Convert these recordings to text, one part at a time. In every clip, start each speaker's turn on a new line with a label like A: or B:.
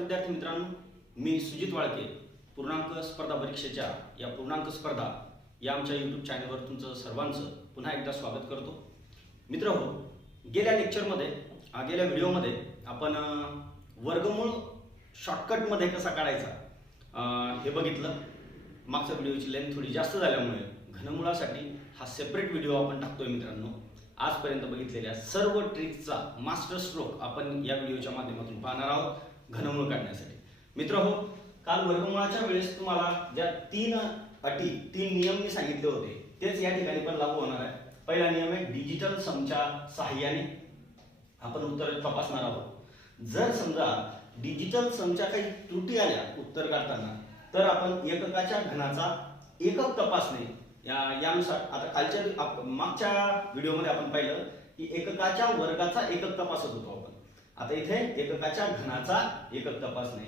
A: विद्यार्थी मित्रांनो मी सुजित वाळके पूर्णांक स्पर्धा परीक्षेच्या या पूर्णांक स्पर्धा या आमच्या यूट्यूब चॅनलवर तुमचं सर्वांचं पुन्हा एकदा स्वागत करतो. मित्र हो गेल्या लेक्चरमध्ये गेल्या व्हिडिओमध्ये आपण वर्गमूळ शॉर्टकटमध्ये कसा काढायचा हे बघितलं. मागच्या व्हिडिओची लेंथ थोडी जास्त झाल्यामुळे घनमुळासाठी हा सेपरेट व्हिडिओ आपण टाकतोय मित्रांनो. आजपर्यंत बघितलेल्या सर्व ट्रिक्सचा मास्टर स्ट्रोक आपण या व्हिडिओच्या माध्यमातून पाहणार आहोत. घनमूळ काढण्यासाठी. मित्र हो काल वर्गमुळाच्या वेळेस तुम्हाला ज्या तीन अटी तीन नियम मी सांगितले होते तेच या ठिकाणी पण लागू होणार आहे पहिला नियम आहे डिजिटल समच्या सहाय्याने आपण उत्तर तपासणार आहोत. जर समजा डिजिटल समच्या काही त्रुटी आल्या उत्तर काढताना तर आपण एककाच्या घनाचा एकक तपासणे या यानुसार आता कालच्या मागच्या व्हिडिओमध्ये आपण पाहिलं की एककाच्या वर्गाचा एकक तपासत होतो आपण. आता इथे एककाच्या घनाचा एकक तपासणे.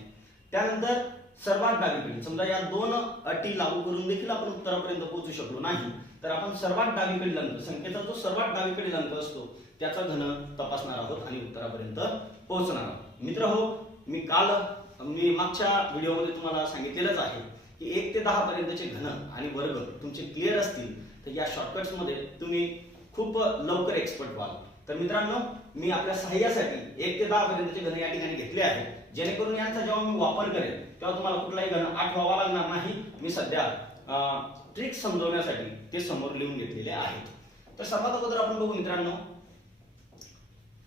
A: त्यानंतर सर्वात डावीकडे समजा या दोन अटी लागू करून देखील आपण उत्तरापर्यंत पोहोचू शकलो नाही. तर आपण सर्वात डावीकडील अंक संख्येचा जो सर्वात डावीकडील अंक असतो त्याचा घन तपासणार आहोत आणि उत्तरापर्यंत पोहोचणार आहोत. मित्र हो मी काल मी मागच्या व्हिडिओमध्ये तुम्हाला सांगितलेलंच आहे की एक ते दहा पर्यंतचे घन आणि वर्ग तुमचे क्लिअर असतील तर या शॉर्टकट्समध्ये तुम्ही खूप लवकर एक्सपर्ट व्हाल. तर मित्रांनो मी आपल्या सहाय्यासाठी एक ते दहा पर्यंतचे घन या ठिकाणी घेतले आहेत. जेणेकरून यांचा जेव्हा मी वापर करेन तेव्हा तुम्हाला कुठलाही घन आठवावा लागणार नाही. मी सध्या ट्रिक समजवण्यासाठी ते समोर लिहून घेतलेले आहेत. तर सर्वात अगोदर आपण बघू मित्रांनो.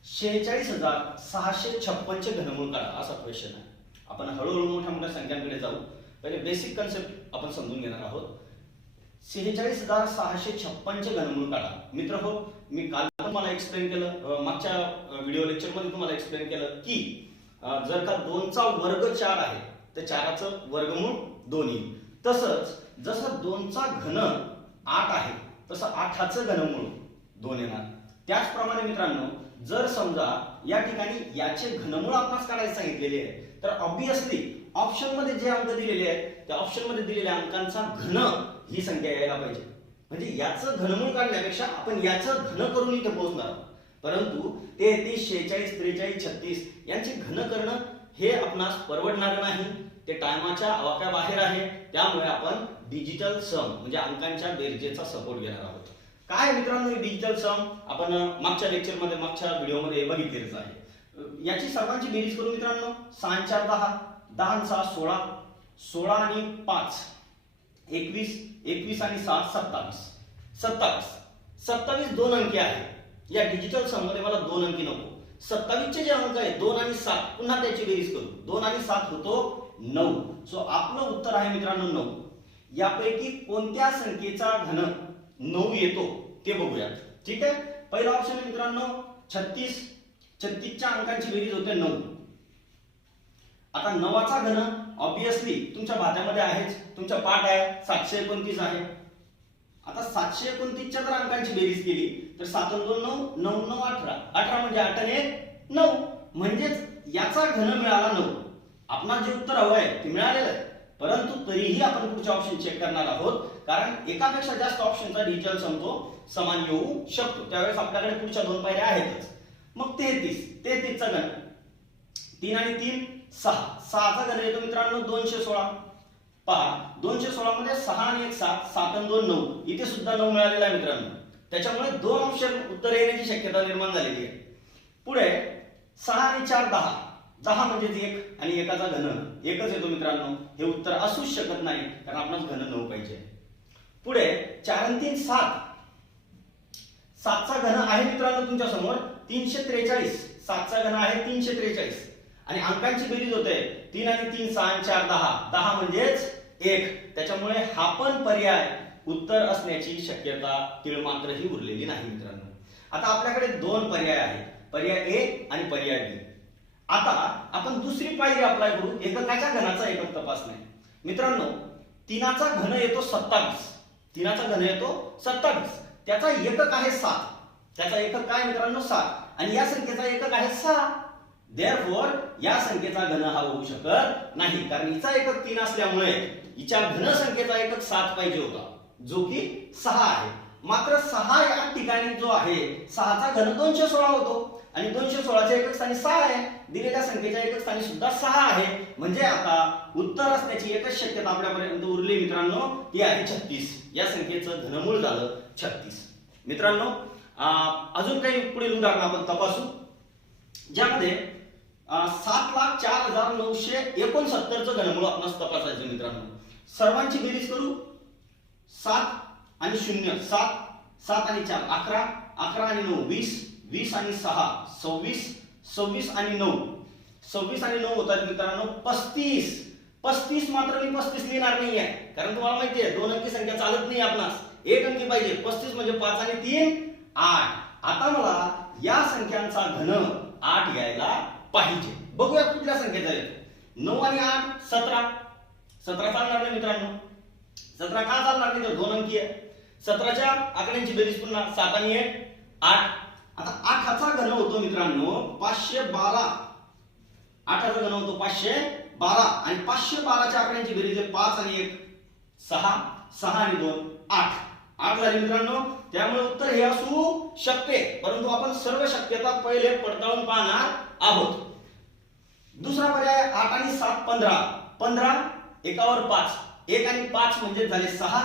A: शेहेचाळीस हजार सहाशे छप्पनचे घनमूळ काढा असा क्वेश्चन आहे. आपण हळूहळू मोठ्या मोठ्या संख्यांकडे जाऊ. पहिले बेसिक कन्सेप्ट आपण समजून घेणार आहोत. शेहेचाळीस हजार सहाशे छप्पनचे घनमूळ काढा. मित्र हो मी काल तुम्हाला एक्सप्लेन केलं मागच्या व्हिडिओ लेक्चरमध्ये तुम्हाला एक्सप्लेन केलं की जर का दोनचा वर्ग चार आहे तर चाराचं वर्गमूळ दोन येईल. तसंच जसं दोनचा घन आठ आहे तसं आठाचं घनमूळ दोन येणार. त्याचप्रमाणे मित्रांनो जर समजा या ठिकाणी याचे घनमूळ आपणास काढायला सांगितलेले आहे तर ऑब्विसली ऑप्शनमध्ये जे अंक दिलेले आहेत त्या ऑप्शनमध्ये दिलेल्या अंकांचा घन ही संख्या यायला पाहिजे. म्हणजे याचं घनमूळ काढण्यापेक्षा आपण याचं घन करून इथे पोहोचणार आहोत. परंतु तेहतीस शेहेचाळीस त्रेचाळीस छत्तीस यांचे घन करणं हे आपणास परवडणार नाही. ते टायमाच्या आवाक्याबाहेर आहे. त्यामुळे आपण डिजिटल सम म्हणजे अंकांच्या बेरजेचा सपोर्ट घेणार आहोत. काय मित्रांनो डिजिटल सम? आपण मागच्या लेक्चरमध्ये मागच्या व्हिडिओमध्ये बघितलेलंच आहे. याची सर्वांची बेरीज करू मित्रांनो. सहा चार दहा दहा सहा सोळा सोळा आणि पाच. एकवीस एकवीस आणि सात सत्तावीस. सत्तावीस. सत्तावीस दोन अंकी आहे. या डिजिटल सम मला दोन अंकी नको. सत्तावीसचे जे अंक आहे दोन आणि सात पुन्हा त्याची बेरीज करू. दोन आणि सात होतो नऊ. सो आपलं उत्तर आहे मित्रांनो नऊ. यापैकी कोणत्या संख्येचा घन नऊ येतो ते बघूया ठीक आहे? पहिला ऑप्शन आहे मित्रांनो छत्तीस. छत्तीसच्या अंकांची बेरीज होते नऊ. आता नवाचा घन ऑब्विसली तुमच्या भात्यामध्ये आहेच. तुमच्या पाठ आहे. सातशे एकोणतीस आहे. आता सातशे एकोणतीसच्या जर अंकांची बेरीज केली तर सात दोन नऊ नऊ नऊ अठरा. अठरा म्हणजे आठ एक नऊ. म्हणजेच याचा घन मिळाला नऊ. आपणास जे उत्तर हवं आहे ते मिळालेलं आहे. परंतु तरीही आपण पुढचे ऑप्शन चेक करणार आहोत. कारण एकापेक्षा जास्त ऑप्शनचा डिजिटल संपतो समान येऊ शकतो. त्यावेळेस आपल्याकडे पुढच्या दोन पायऱ्या आहेतच. मग तेहतीस. तेहतीसचा गण तीन आणि तीन सहा. सहाचा घन येतो मित्रांनो दोनशे सोळा. पहा दोनशे सोळा मध्ये सहा आणि एक सात सात आणि दोन नऊ. इथे सुद्धा नऊ मिळालेला आहे मित्रांनो. त्याच्यामुळे दोन ऑप्शन उत्तर येण्याची शक्यता निर्माण झालेली आहे. पुढे सहा आणि चार दहा. दहा म्हणजेच एक आणि एकाचा घन. एकच येतो मित्रांनो. हे उत्तर असूच शकत नाही कारण आपणास घन नऊ पाहिजे. पुढे चार आणि तीन सात. सातचा घन आहे मित्रांनो तुमच्यासमोर तीनशे त्रेचाळीस. सातचा घन आहे तीनशे त्रेचाळीस. आणि अंकांची बेरीज होते. तीन आणि तीन सहा चार दहा. दहा म्हणजेच एक. त्याच्यामुळे हा पण पर्याय उत्तर असण्याची शक्यता तीळ मात्रही उरलेली नाही मित्रांनो. आता आपल्याकडे दोन पर्याय आहेत. पर्याय ए आणि पर्याय बी. आता आपण दुसरी पायरी अप्लाय करू. एककाच्या घनाचा एकक तपासणे. मित्रांनो तिनाचा घन येतो सत्तावीस. तिनाचा घन येतो सत्तावीस. त्याचा एकक आहे सात. त्याचा एकक काय मित्रांनो? सात. आणि या संख्येचा एकक आहे सहा. देअरफोर या संख्येचा घन हा होऊ शकत नाही. कारण हिचा एकक तीन असल्यामुळे हिच्या घन संख्येचा एकक सात पाहिजे होता. जो की सहा आहे. मात्र सहा या ठिकाणी जो आहे सहाचा घन दोनशे सोळा होतो. आणि दोनशे सोळाच्या एकक स्थानी सहा आहे. दिलेल्या संख्येच्या एकक स्थानी सुद्धा सहा आहे. म्हणजे आता उत्तर असण्याची एकच शक्यता आपल्यापर्यंत उरली मित्रांनो ती आहे छत्तीस. या संख्येचं घनमूळ झालं छत्तीस. मित्रांनो अजून काही पुढील उदाहरण आपण तपासू. ज्यामध्ये सात लाख चार हजार नऊशे एकोणसत्तरचं घनमूळ आपण तपासायचं मित्रांनो. सर्वांची बेरीज करू. सात आणि शून्य. सात सात आणि चार. अकरा अकरा आणि नऊ. वीस वीस आणि सहा. सव्वीस सव्वीस आणि नऊ. सव्वीस आणि नऊ होतात मित्रांनो पस्तीस. पस्तीस मात्र मी पस्तीस लिहिणार नाही आहे कारण तुम्हाला माहिती आहे दोन अंकी संख्या चालत नाही आपणास. एक अंकी पाहिजे. पस्तीस म्हणजे पाच आणि तीन आठ. आता मला या संख्यांचा घन आठ घ्यायला पाहिजे. बघूया कुठल्या संख्येचा येतो नऊ आणि आठ सतरा. सतरा चालणार नाही मित्रांनो. सतरा का चालणार नाही तर दोन अंकी आहे. सतराच्या आकड्यांची बेरीज पुन्हा सात आणि एक आठ. आता आठाचा घन होतो मित्रांनो पाचशे बारा. आठाचा घन होतो पाचशे बारा. आणि पाचशे बाराच्या आकड्यांची बेरीज आहे पाच आणि एक सहा. सहा आणि दोन आठ. आठ झाली मित्रांनो. त्यामुळे उत्तर हे असू शकते. परंतु आपण सर्व शक्यता पहिले पडताळून पाहणार आहोत. दुसरा पर्याय आठ आणि सात पंधरा. पंधरा एकावर पाच. एक आणि पाच म्हणजे झाले सहा.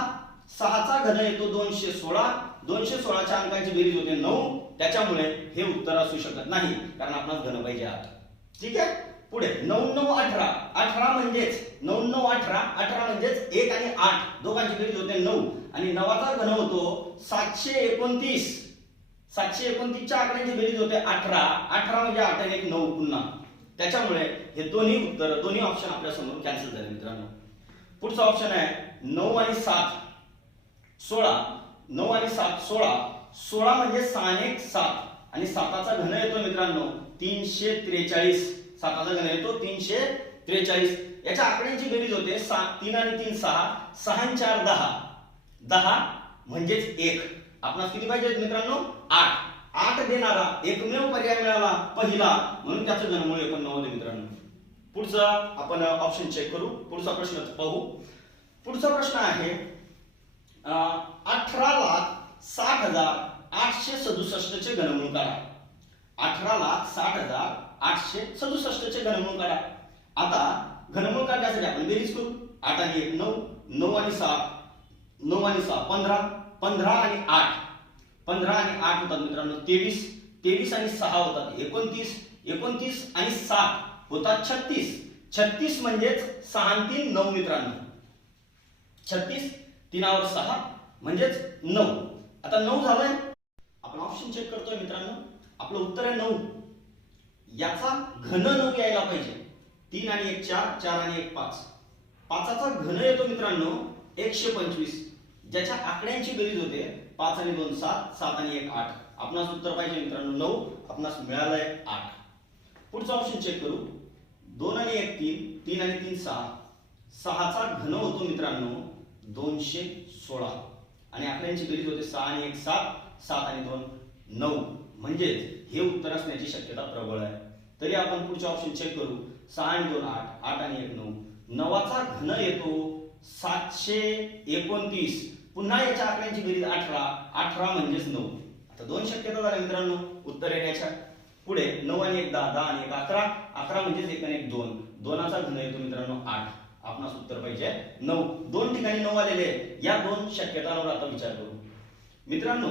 A: सहाचा घन येतो दोनशे सोळा. दोनशे सोळाच्या अंकांची बेरीज होते नऊ. त्याच्यामुळे हे उत्तर असू शकत नाही कारण आपणास घन पाहिजे आठ ठीक आहे? पुढे. नऊ नऊ अठरा. अठरा म्हणजेच नऊ नऊ अठरा. अठरा म्हणजेच एक आणि आठ. दोघांची बेरीज होते नऊ. आणि नवाचा घन होतो सातशे एकोणतीस. सातशे एकोणतीसच्या आकड्यांची बेरीज होते अठरा. अठरा म्हणजे आठ आणि एक नऊ पुन्हा. त्याच्यामुळे हे दोन्ही उत्तर दोन्ही ऑप्शन आपल्यासमोर कॅन्सल झाले मित्रांनो. पुढचा ऑप्शन आहे नऊ आणि सात सोळा. नऊ आणि सात सोळा. सोळा म्हणजे सहा एक सात. आणि साताचा घन येतो मित्रांनो तीनशे त्रेचाळीस. साताचा घन येतो तीनशे त्रेचाळीस. याच्या आकड्यांची बेरीज होते सहा तीन आणि तीन सहा सहा आणि चार दहा. दहा म्हणजेच एक. आपणास किती पाहिजे मित्रांनो? आठ. आठ देणारा एकमेव पर्याय मिळाला पहिला. म्हणून त्याचं घनमूळ एकोणनव्वद आहे मित्रांनो. पुढचा आपण ऑप्शन चेक करू. पुढचा प्रश्न पाहू. पुढचा प्रश्न आहे अठरा लाख साठ हजार आठशे सदुसष्ट चे घनमूळ काढा. अठरा लाख साठ हजार आठशे सदुसष्ट चे घनमूळ काढा. आता घनमूळ काढण्यासाठी आपण बेरीज करू. आठ आणि एक नऊ. नऊ आणि सहा नऊ आणि सहा पंधरा. पंधरा आणि आठ. पंधरा आणि आठ होतात मित्रांनो तेवीस तेवीस आणि सहा होतात एकोणतीस एकोणतीस आणि सात होतात छत्तीस. छत्तीस म्हणजेच सहा तीन नऊ मित्रांनो. छत्तीस तीनावर सहा म्हणजेच नऊ. आता नऊ झालाय. आपण ऑप्शन चेक करतोय मित्रांनो. आपलं उत्तर आहे नऊ. याचा घन नऊ यायला पाहिजे. तीन आणि एक चार चार आणि एक पाच. पाचाचा घन येतो मित्रांनो एकशे पंचवीस. ज्याच्या आकड्यांची बेरीज होते पाच आणि दोन सात सात आणि एक आठ. आपणास उत्तर पाहिजे मित्रांनो नऊ. आपणास मिळालंय आठ. पुढचा ऑप्शन चेक करू. दोन आणि एक तीन तीन आणि तीन सहा. सहाचा घन होतो मित्रांनो दोनशे सोळा. आणि आकड्यांची बेरीज होते सहा आणि एक सात. सात आणि दोन नऊ. म्हणजेच हे उत्तर असण्याची शक्यता प्रबळ आहे. तरी आपण पुढचे ऑप्शन चेक करू. सहा आणि दोन आठ. आठ आणि एक नऊ. नवाचा घन येतो सातशे एकोणतीस. पुन्हा याच्या आकड्यांची बेरीज अठरा. अठरा म्हणजेच नऊ. आता दोन शक्यता झाल्या मित्रांनो. उत्तर येण्याच्या पुढे नऊ आणि एक दहा दहा आणि एक अकरा. अकरा म्हणजेच एक आणि एक दोन. दोनाचा घन येतो मित्रांनो आठ. आपणास उत्तर पाहिजे. नऊ. दोन ठिकाणी नऊ आलेले आहे. या दोन शक्यतांवर आता विचार करू. मित्रांनो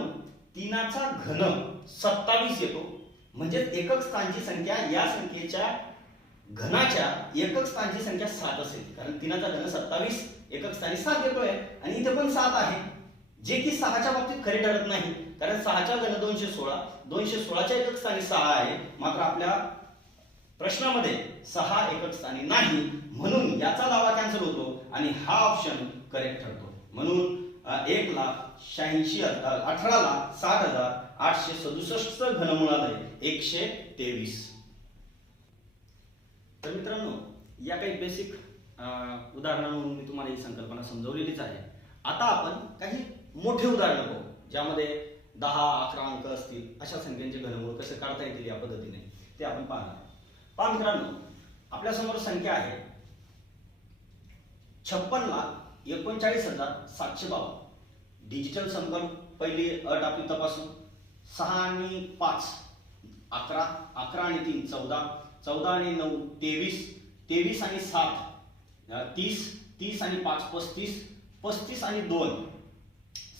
A: तीनाचा घन सत्तावीस येतो. म्हणजे एकक स्थानची संख्या या संख्येच्या घनाच्या एकक स्थानची संख्या सात असेल कारण तीनाचा घन सत्तावीस एकक स्थानी सात येतोय आणि इथे पण सात आहे. जे की सहाच्या बाबतीत खरे ठरत नाही कारण सहाच्या घन दोनशे सोळा दोनशे सोळाच्या एकक स्थानी सहा आहे. मात्र आपल्या प्रश्नामध्ये सहा एकक स्थानी नाही म्हणून याचा दावा कॅन्सल होतो आणि हा ऑप्शन करेक्ट ठरतो. म्हणून एक लाख शहाऐंशी अठरा लाख सात हजार आठशे सदुसष्ट घनमुळालय एकशे तेवीस. तर मित्रांनो या काही बेसिक उदाहरणांवरून मी तुम्हाला ही संकल्पना समजवलेलीच आहे. आता आपण काही मोठे उदाहरणं पाहू ज्यामध्ये दहा अकरा अंक असतील अशा संख्यांचे घनमूळ कसे काढता येतील या पद्धतीने ते आपण पाहणार पहा मित्रांनो आपल्यासमोर संख्या आहे छप्पन लाख एकोणचाळीस हजार सातशे बावन्न डिजिटल संकल्प पहिली अट आपली तपासू. सहा आणि पाच अकरा अकरा आणि तीन चौदा. चौदा आणि नऊ तेवीस. तेवीस आणि सात तीस तीस आणि पाच पस्तीस पस्तीस आणि दोन.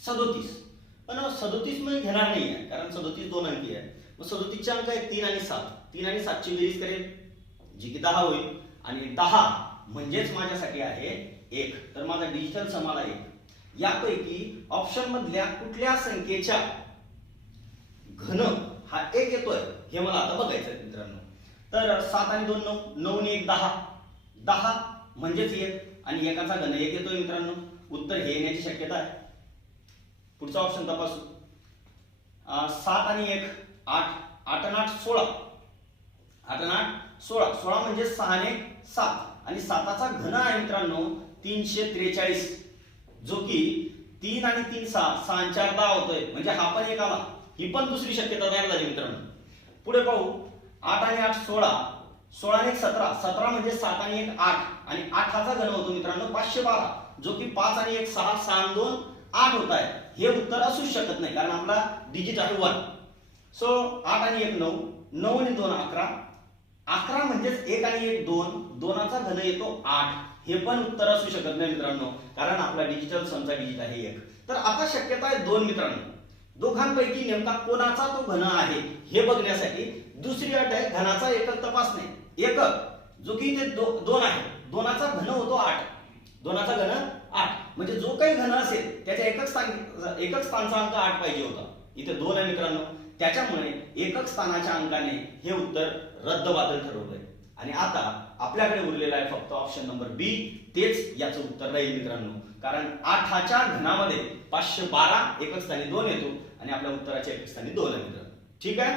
A: सदोतीस. पण सदोतीस मी घेणार नाही आहे कारण सदोतीस दोन अंकी आहे. मग सदोतीसचे अंक आहेत तीन आणि सात. तीन आणि सातची बेरीज करेल. जी की दहा होईल. आणि दहा म्हणजेच माझ्यासाठी आहे एक. तर माझा डिजिटल समाला एक. यापैकी ऑप्शन मधल्या कुठल्या संख्येच्या घन हा एक येतोय हे मला आता बघायचं आहे मित्रांनो. तर सात आणि दोन नऊ. नऊ एक दहा. दहा म्हणजेच एक आणि एकाचा घन एक येतोय मित्रांनो. उत्तर हे येण्याची शक्यता आहे. पुढचा ऑप्शन तपासू. सात आणि एक आठ. आठ आणि आठ सोळा. आठ आणि आठ सोळा. सोळा म्हणजे सहा आणि सात. आणि साताचा घन आहे मित्रांनो तीनशे त्रेचाळीस. जो की तीन आणि तीन सहा सहा चार दहा होतोय. म्हणजे हा पण एक आला. ही पण दुसरी शक्यता तयार झाली मित्रांनो. पुढे पाहू. आठ आणि आठ सोळा. सोळा आणि एक सतरा. सतरा म्हणजे सात आणि एक आठ. आणि आठाचा घन होतो मित्रांनो पाचशे बारा जो की पाच आणि एक सहा सहा दोन आठ होत आहे. हे उत्तर असूच शकत नाही कारण आपला डिजिट आहे वन सो आठ आणि एक नऊ नऊ आणि दोन अकरा. अकरा म्हणजेच एक आणि एक दोन. दोनाचा घन येतो आठ. हे पण उत्तर असू शकत नाही मित्रांनो कारण आपला डिजिटल समजा डिजिट आहे एक. तर आता शक्यता आहे दोन मित्रांनो. दोघांपैकी नेमका कोणाचा तो घन आहे हे बघण्यासाठी दुसरी अट आहे घनाचा एकक तपासणे. एकक. जो की इथे दो, दोन आहे. दोनाचा घन होतो आठ. दोनाचा घन आठ. म्हणजे जो काही घन असेल त्याच्या एकक स्थान एकक स्थानचा अंक आठ पाहिजे होता. इथे दोन आहे मित्रांनो. त्याच्यामुळे एकक स्थानाच्या अंकाने हे उत्तर रद्दबादल ठरवलंय. आणि आता आपल्याकडे उरलेला आहे फक्त ऑप्शन नंबर बी तेच याचं उत्तर राहील मित्रांनो. कारण आठाच्या घनामध्ये पाचशे बारा एकक स्थानी दोन येतो आणि आपल्या उत्तराच्या एकक स्थानी दोन आहे मित्रांनो. ठीक आहे?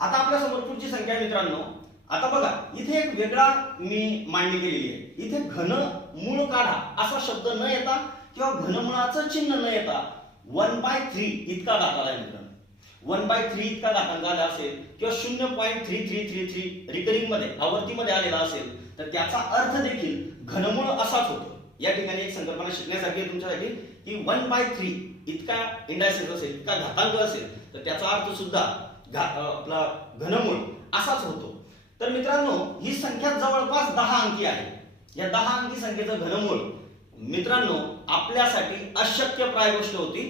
A: आता आपल्यासमोर पुढची संख्या मित्रांनो. आता बघा इथे एक वेगळा मी मांडणी केलेली आहे. इथे घन मूळ काढा असा शब्द न येता किंवा घनमुळाचं चिन्ह न येता वन बाय थ्री इतका घात आलाय मित्रांनो. वन बाय थ्री इतका घातांक आला असेल किंवा शून्य point three three three three रिकरिंगमध्ये आवर्तीमध्ये आलेला असेल तर त्याचा अर्थ देखील घनमूळ असाच होतो. या ठिकाणी एक संकल्पना शिकण्यासाठी तुमच्यासाठी की वन बाय थ्री इतका इंडायसेस असेल इतका घातांक असेल तर त्याचा अर्थ सुद्धा घा- आपला घनमूळ असाच होतो. तर मित्रांनो ही संख्या जवळपास दहा अंकी आहे. या दहा अंकी संख्येचं घनमूळ मित्रांनो आपल्यासाठी अशक्यप्राय गोष्ट होती.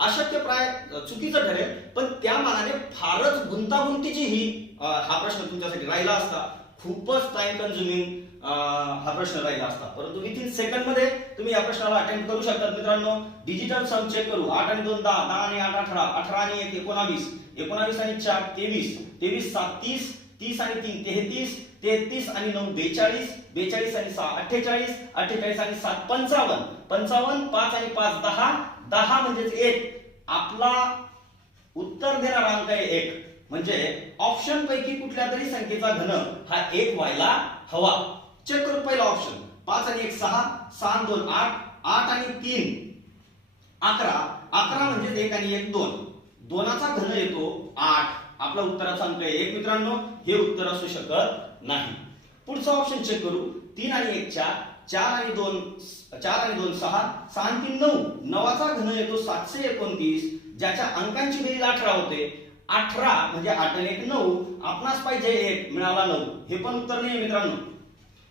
A: अशक्यप्राय प्राय चुकीचं ठरेल पण त्या मानाने फारच गुंतागुंतीची ही हा प्रश्न तुमच्यासाठी राहिला असता. खूपच टाइम कन्झ्युमिंग हा प्रश्न राहिला असता. परंतु विथिन सेकंडमध्ये तुम्ही या प्रश्नाला अटेंड करू शकता मित्रांनो. डिजिटल सम चेक करू. आठ आणि दोन दहा. दहा आणि आठ अठरा. अठरा आणि एक एकोणावीस. एकोणावीस आणि चार तेवीस. तेवीस सात तीस. तीस आणि तीन तेहतीस तेहतीस आणि नऊ बेचाळीस बेचाळीस आणि सहा अठ्ठेचाळीस अठ्ठेचाळीस आणि सात पंचावन्न. पंचावन्न पाच आणि पाच दहा. दहा म्हणजेच एक. आपला उत्तर देणारा अंक आहे एक. म्हणजे ऑप्शन पैकी कुठल्या तरी संख्येचा घन हा एक व्हायला हवा. चेक करू पहिला ऑप्शन पाच आणि एक सहा. सहा दोन आठ. आठ आणि तीन. अकरा. अकरा म्हणजे एक आणि एक दोन. दोनाचा घन येतो आठ. आपला उत्तराचा अंक एक मित्रांनो हे उत्तर असू शकत नाही. पुढचा ऑप्शन चेक करू. तीन आणि एक चार. चार आणि दोन चार आणि दोन सहा. सहा आणि तीन नऊ. नवाचा घन येतो सातशे एकोणतीस ज्याच्या अंकांची बेरीज अठरा होते. अठरा म्हणजे आठ आणि एक नऊ. आपणास पाहिजे एक मिळाला नऊ. हे पण उत्तर नाही मित्रांनो.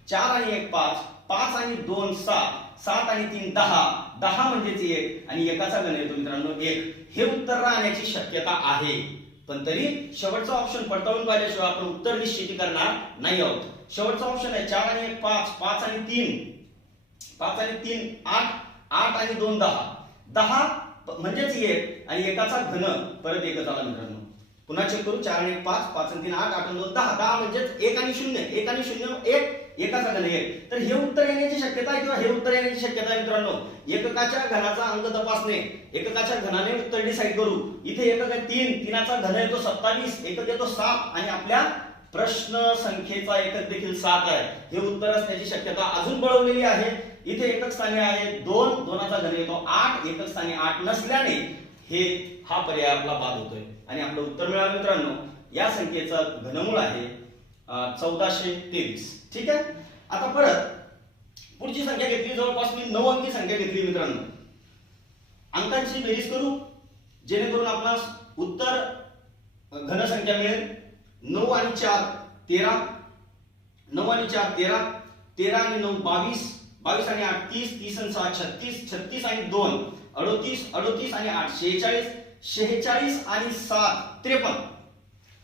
A: चार आणि एक पाच. पाच आणि दोन सात. सात आणि तीन दहा. दहा म्हणजेच एक. आणि एकाचा घन येतो मित्रांनो एक. हे उत्तर राहण्याची शक्यता आहे. पण तरी शेवटचा ऑप्शन पडताळून पाहिल्याशिवाय आपण उत्तर निश्चिती करणार नाही आहोत. शेवटचा ऑप्शन आहे चार आणि एक पाच पाच आणि तीन. पाच आणि तीन आठ आठ आणि दोन दहा. दहा म्हणजेच एक आणि एकाचा घन. परत एकच आला मित्रांनो. पुन्हा चेक करू. चार आणि पाच पाच आणि तीन आठ आठ आणि दोन दहा. दहा म्हणजेच एक आणि शून्य. एक आणि शून्य एक. एकाचा घन एक. तर हे उत्तर येण्याची शक्यता आहे किंवा हे उत्तर येण्याची शक्यता आहे मित्रांनो? एककाच्या घनाचा अंक तपासणे. एककाच्या घनाने उत्तर डिसाईड करू. इथे एकक आहे तीन. तीनाचा घन येतो सत्तावीस. एकक येतो सात. आणि आपल्या प्रश्न संख्येचा एकक देखील सात आहे. हे उत्तर असण्याची शक्यता अजून बळवलेली आहे. इथे एकक स्थानी आहे दोन. दोनाचा घन येतो आठ. एकक स्थानी आठ नसल्याने हे हा पर्याय आपला बाद होतोय. आणि आपलं उत्तर मिळालं मित्रांनो. या संख्येचं घनमूळ आहे चौदाशे तेवीस. ठीक आहे? आता परत पुढची संख्या घेतली जवळपास मी नऊ अंकी संख्या घेतली मित्रांनो. अंकांची बेरीज करू जेणेकरून आपणास उत्तर घनसंख्या मिळेल. नऊ आणि चार तेरा. नऊ आणि चार तेरा. तेरा आणि नऊ बावीस. बावीस आणि आठ तीस. तीस आणि सहा छत्तीस. छत्तीस आणि दोन अडोतीस. अडोतीस आणि आठ शेहेचाळीस. शेहेचाळीस आणि सात त्रेपन्न.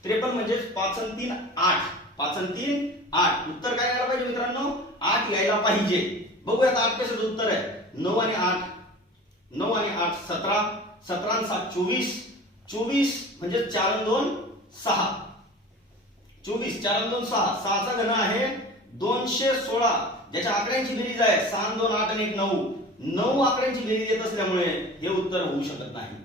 A: त्रेपन्न म्हणजे पाच आणि तीन आठ. पाच आणि तीन आठ. उत्तर काय यायला पाहिजे मित्रांनो? आठ यायला पाहिजे. बघूयात आठ कशाचं उत्तर आहे. नऊ आणि आठ. नऊ आणि आठ सतरा. सतरा आणि सात चोवीस. चोवीस म्हणजे चार दोन सहा. चोवीस चार दोन सहा. सहाचा घन आहे दोनशे सोळा. ज्याच्या आकड्यांची बेरीज आहे सहा दोन आठ आणि एक नऊ. नऊ आकड्यांची बेरीज येत असल्यामुळे हे उत्तर होऊ शकत नाही.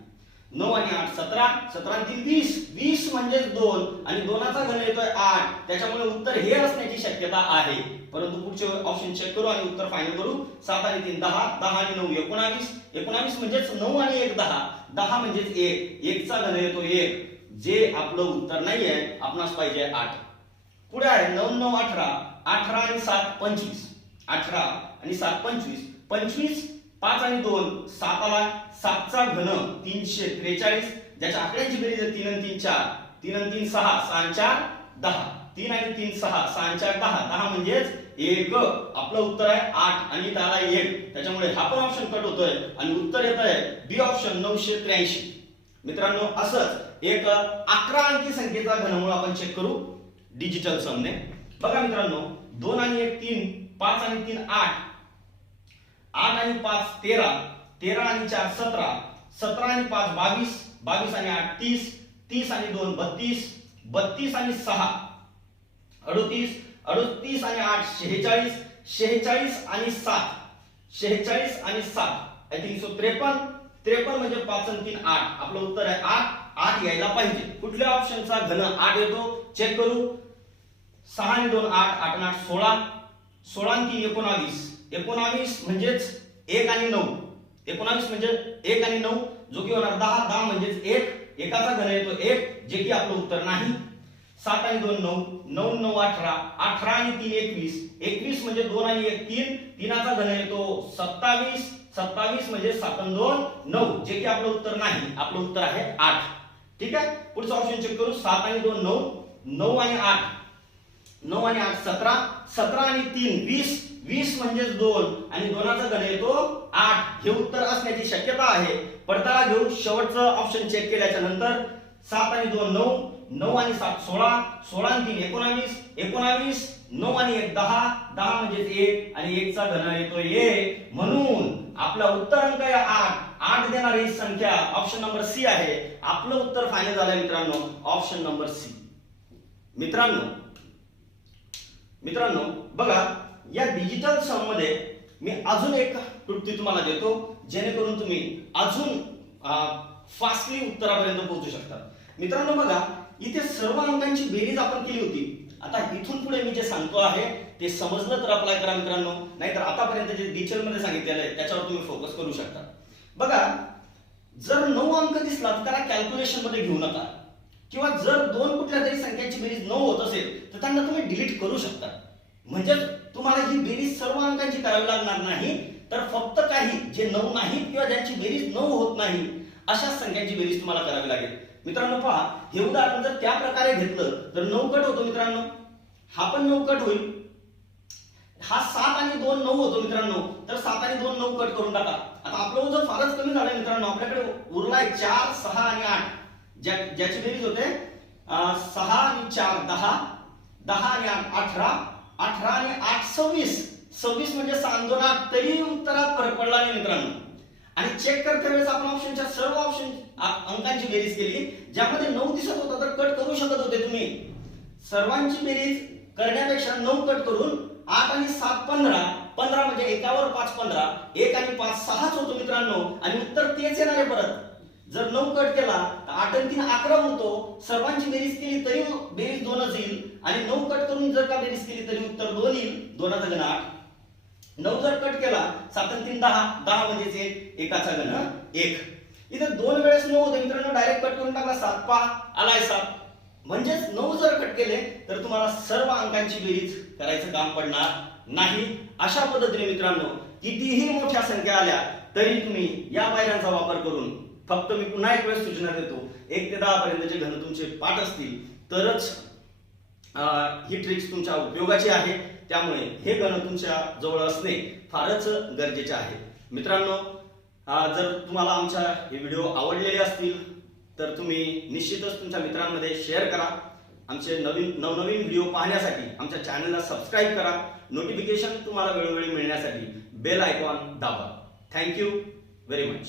A: नऊ आणि आठ सतरा सतरा तीन वीस वीस म्हणजेच दोन आणि दोनाचा घन येतोय आठ. त्याच्यामुळे उत्तर हे असण्याची शक्यता आहे. परंतु पुढचे ऑप्शन चेक करू आणि उत्तर फायनल करू. सात आणि तीन दहा दहा आणि नऊ एकोणावीस. एकोणावीस म्हणजेच नऊ आणि एक दहा. दहा म्हणजेच एक. एकचा घन येतो एक. जे आपलं उत्तर नाहीये आपणास पाहिजे आठ. पुढे आहे नऊ नऊ अठरा. अठरा आणि सात पंचवीस. अठरा आणि सात पंचवीस. पंचवीस पाच आणि दोन सातला सातचा घन तीनशे त्रेचाळीस ज्याच्या आकड्यांची बेरीज तीन आणि तीन चार. तीन आणि तीन सहा सहा चार दहा. तीन आणि तीन सहा सहा चार दहा. दहा म्हणजेच एक. आपलं उत्तर आहे आठ आणि त्याला एक. त्याच्यामुळे हा पण ऑप्शन कट होतोय आणि उत्तर येत आहे बी ऑप्शन नऊशे त्र्याऐंशी. मित्रांनो असंच एक अकरा अंकी संख्येचा घनमूळ आपण चेक करू डिजिटल समने बघा मित्रांनो दोन आणि एक तीन. पाच आणि तीन आठ. आठ आणि पाच तेरा तेरा आणि चार सतरा सतरा आणि पाच बावीस बावीस आणि आठ तीस तीस आणि दोन बत्तीस बत्तीस आणि सहा अडोतीस अडोतीस आणि आठ शेहेचाळीस शेहेचाळीस आणि सात शेहेचाळीस आणि सात आय थिंक सो त्रेपन्न त्रेपन्न म्हणजे पाच आणि तीन आठ. आपलं उत्तर आहे आठ आठ यायला पाहिजे. कुठल्या ऑप्शनचा घन आठ येतो? चेक करू. सहा आणि दोन आठ आठ आणि आठ सोळा सोळा आणि तीन एकोणावीस. एकोणावीस म्हणजेच एक आणि नऊ. एकोणावीस म्हणजे एक आणि नऊ जो की होणार दहा दहा म्हणजेच एक. एकाचा घन येतो एक जे की आपलं उत्तर नाही. सात आणि दोन नऊ नऊ नऊ अठरा. अठरा आणि तीन एकवीस. एकवीस म्हणजे दोन आणि एक तीन. तीनाचा घन येतो सत्तावीस. सत्तावीस म्हणजे सात आणि दोन नऊ. जे की आपलं उत्तर नाही. आपलं उत्तर आहे आठ. ठीक आहे? पुढचं ऑप्शन चेक करू. सात आणि दोन नऊ. नऊ आणि आठ. नऊ आणि आठ सतरा. सतरा आणि तीन वीस. वीस म्हणजेच दोन आणि दोनाचा घन येतो आठ. हे उत्तर असण्याची शक्यता आहे. पडताळा घेऊन शेवटचं ऑप्शन चेक केल्याच्यानंतर सात आणि दोन नऊ नऊ आणि सात सोळा सोळा आणि तीन एकोणावीस एकोणावीस नऊ आणि एक दहा दहा म्हणजेच एक आणि एकचा घन येतो एक. म्हणून आपला उत्तर अंक आहे आठ. आठ देणारी संख्या ऑप्शन नंबर सी आहे. आपलं उत्तर फायनल झालंय मित्रांनो ऑप्शन नंबर सी मित्रांनो मित्रांनो बघा या डिजिटल सममध्ये मी अजून एक क्लृप्ती तुम्हाला देतो जेणेकरून तुम्ही अजून फास्टली उत्तरापर्यंत पोहोचू शकता. मित्रांनो बघा इथे सर्व अंकांची बेरीज आपण केली होती. आता इथून पुढे मी जे सांगतो आहे ते समजलं तर अप्लाय करा मित्रांनो नाहीतर आतापर्यंत जे डिटेलमध्ये सांगितलेलं आहे त्याच्यावर तुम्ही फोकस करू शकता. बघा जर नऊ अंक दिसला तर त्याला कॅल्क्युलेशनमध्ये घेऊ नका. किंवा जर दोन कुठल्या तरी संख्यांची बेरीज नऊ होत असेल तर त्यांना तुम्ही डिलीट करू शकता. म्हणजेच तुम्हाला ही बेरीज सर्व अंकांची करावी लागणार नाही तर फक्त काही जे नऊ नाहीत किंवा ज्यांची बेरीज नऊ होत नाही अशा संख्यांची बेरीज तुम्हाला करावी लागेल. मित्रांनो पहा हे उदाहरण जर त्या प्रकारे घेतलं तर नऊ कट होतो मित्रांनो. हा पण नऊ कट होईल. हा सात आणि दोन नऊ होतो मित्रांनो. तर सात आणि दोन नऊ कट करून टाका. आता आपलं वजन फारच कमी झालं मित्रांनो. आपल्याकडे उरलाय चार सहा आणि आठ. ज्या ज्याची बेरीज होते सहा आणि चार दहा. दहा आणि आठ अठरा. अठरा आणि आठ सव्वीस. सव्वीस म्हणजे सांदोना तरी उत्तरात फरक पडला नाही मित्रांनो. आणि चेक करते वेळेस आपण ऑप्शनच्या सर्व ऑप्शन अंकांची बेरीज केली ज्यामध्ये नऊ दिसत होता तर कट करू शकत होते तुम्ही. सर्वांची बेरीज करण्यापेक्षा नऊ कट करून आठ आणि सात पंधरा पंधरा म्हणजे एकावर पाच पंधरा एक आणि पाच सहाच होतो मित्रांनो. आणि उत्तर तेच येणार आहे परत. जर नऊ कट केला तर आठ आणि तीन अकरा होतो. सर्वांची बेरीज केली तरी बेरीज दोनच येईल. आणि नऊ कट करून जर का बेरीज केली तरी उत्तर दोन येईल. दोनाचा गण आठ. नऊ जर कट केला सात आणि तीन दहा. दहा म्हणजेच एक. एकाचा गण एक. इथं दोन वेळेस नऊ होतं. मित्रांनो डायरेक्ट कट करून टाकला सात पा आलाय सात. म्हणजेच नऊ जर कट केले तर तुम्हाला सर्व अंकांची बेरीज करायचं काम पडणार नाही. अशा पद्धतीने मित्रांनो कितीही मोठ्या संख्या आल्या तरी तुम्ही या पायऱ्यांचा वापर करून फक्त मी पुन्हा एक वेळेस सूचना देतो एक ते दहा पर्यंतचे घन तुमचे पाठ असतील तरच ही ट्रिक्स तुमच्या उपयोगाची आहे त्यामुळे हे गण तुमच्या जवळ असणे फारच गरजेचे आहे. मित्रांनो जर तुम्हाला आमच्या हे व्हिडिओ आवडलेले असतील तर तुम्ही निश्चितच तुमच्या मित्रांमध्ये शेअर करा. आमचे नवीन नवनवीन व्हिडिओ पाहण्यासाठी आमच्या चॅनलला सबस्क्राईब करा. नोटिफिकेशन तुम्हाला वेळोवेळी मिळण्यासाठी बेल आयकॉन दाबा. Thank you very much